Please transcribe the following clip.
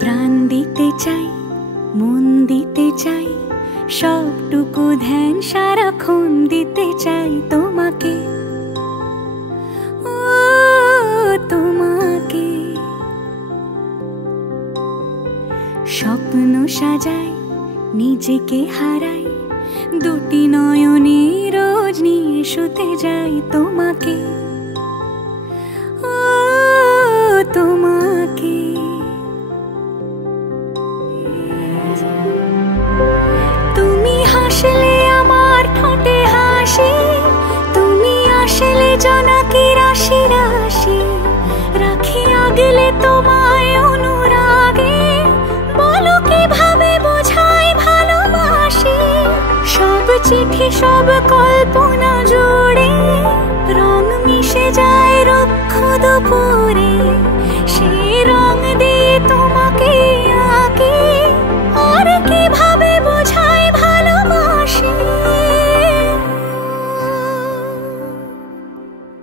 প্রাণ দিতে চাই, মন দিতে চাই, সবটুকু ধ্যান সারাক্ষণ দিতে চাই তোমাকে, ও তোমাকে। স্বপ্ন সাজাই, নিজেকে হারাই, দুটি নয়নে রোজ নিয়ে শুতে যাই তোমাকে, ও তোমাকে। তুমি হাসলে আমার ঠোঁটে হাসি, তুমি আসলে জোনাকি রাশি রাশি, রাখি আগলে তোমায় অনুরাগে, বলো কিভাবে বোঝাই ভালোবাসি। সব চিঠি সব কল্পনা জুড়ে রং মিশে যায় রুক্ষ দুপুরে,